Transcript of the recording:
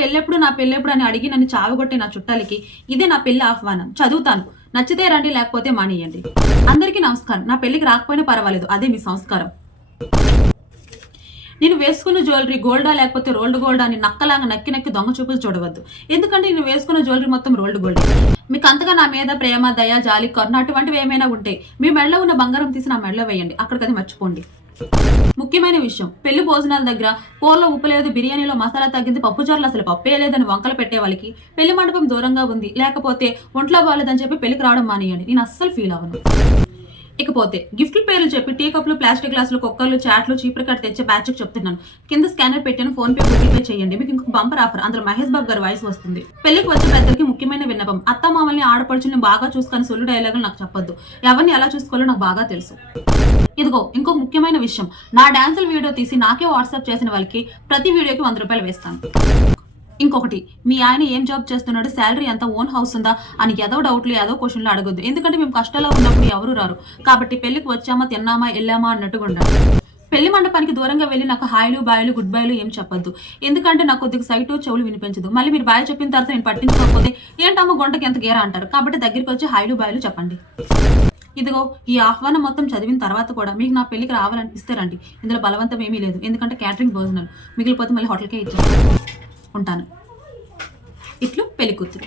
పెళ్ళెప్పుడు అని అడిగి నన్ను చావగొట్టే నా చుట్టాలకి ఇదే నా పెళ్లి ఆహ్వానం. చదువుతాను. నచ్చితే రండి, లేకపోతే మానేయండి. అందరికీ నమస్కారం. నా పెళ్లికి రాకపోయినా పర్వాలేదు, అదే మీ సంస్కారం. నేను వేసుకున్న జ్యువెలరీ గోల్డా లేకపోతే రోల్డ్ గోల్డా అని నక్కలాగా నక్కి నక్కి దొంగ చూపులు చూడవద్దు. ఎందుకంటే నేను వేసుకున్న జ్యువెలరీ మొత్తం రోల్డ్ గోల్డ్. మీకు అంతగా నా మీద ప్రేమ, దయ, జాలి, కరుణ అటువంటివి ఏమైనా ఉంటే మీ మెడలో ఉన్న బంగారం తీసి నా మెడలో వేయండి. అక్కడికది మర్చిపోండి. ముఖ్యమైన విషయం, పెళ్లి భోజనాల దగ్గర కూరలో ఉప్పు లేదు, బిర్యానీలో మసాలా తగ్గింది, పప్పుచారులు అసలు పప్పే లేదని వంకలు పెట్టే వాళ్ళకి పెళ్లి మండపం దూరంగా ఉంది, లేకపోతే ఒంట్లో బాగాలేదని చెప్పి పెళ్లికి రావడం మానేయండి. నేను అస్సలు ఫీల్ అవ్వను. ఇకపోతే గిఫ్ట్ల పేర్లు చెప్పి టీ కప్పులు, ప్లాస్టిక్ గ్లాసులు, కుక్కర్లు, చాట్లు, చీపురు కట్ట తెచ్చే బ్యాచ్కి చెప్తున్నాను. కింద స్కానర్ పెట్టాను, ఫోన్ పే, గూగుల్ పే చేయండి. మీకు ఇంకొక బంపర్ ఆఫర్, అందులో మహేష్ బాబు గారి వాయిస్ వస్తుంది. పెళ్లికి వచ్చే పెద్దలకి ముఖ్యమైన విన్నపం, అత్త మామల్ని, ఆడపడుచుల్ని బాగా చూసుకొని సొల్లు డైలాగులు నాకు చెప్పొద్దు. ఎవరిని ఎలా చూసుకోవాలో నాకు బాగా తెలుసు. ఇదిగో ఇంకొక ముఖ్యమైన విషయం, నా డాన్సుల వీడియో తీసి నాకే వాట్సాప్ చేసిన వాళ్ళకి ప్రతి వీడియోకి 100 రూపాయలు వేస్తాను. ఇంకొకటి, మీ ఆయన ఏం జాబ్ చేస్తున్నాడు, శాలరీ ఎంత, ఓన్ హౌస్ ఉందా అని ఏదో డౌట్లు, ఏదో క్వశ్చన్లు అడగొద్దు. ఎందుకంటే మేము కష్టాల్లో ఉన్నప్పుడు ఎవరు రారు. కాబట్టి పెళ్లికి వచ్చామా, తిన్నామా, వెళ్ళామా అన్నట్టుగా ఉండాలి. పెళ్లి మండపానికి దూరంగా వెళ్ళి నాకు హాయిలు, బాయిలు, గుడ్ బైలు ఏం చెప్పొద్దు. ఎందుకంటే నాకు కొద్దిగా సైటు, చెవులు వినిపించదు. మళ్ళీ మీరు బాయ్ చెప్పిన తర్వాత నేను పట్టించుకోకపోతే ఏంటమ్మా గొంటకి ఎంత గేరా అంటారు. కాబట్టి దగ్గరికి వచ్చి హాయిలు, బాయిలు చెప్పండి. ఇదిగో ఈ ఆహ్వానం మొత్తం చదివిన తర్వాత కూడా మీకు నా పెళ్లికి రావాలనిపిస్తే రండి. ఇందులో బలవంతం ఏమీ లేదు. ఎందుకంటే క్యాటరింగ్ భోజనాలు మిగిలిపోతే మళ్ళీ హోటల్కే ఇచ్చేస్తాను. ఉంటాను. ఇట్లు పెళ్లి కూతురు.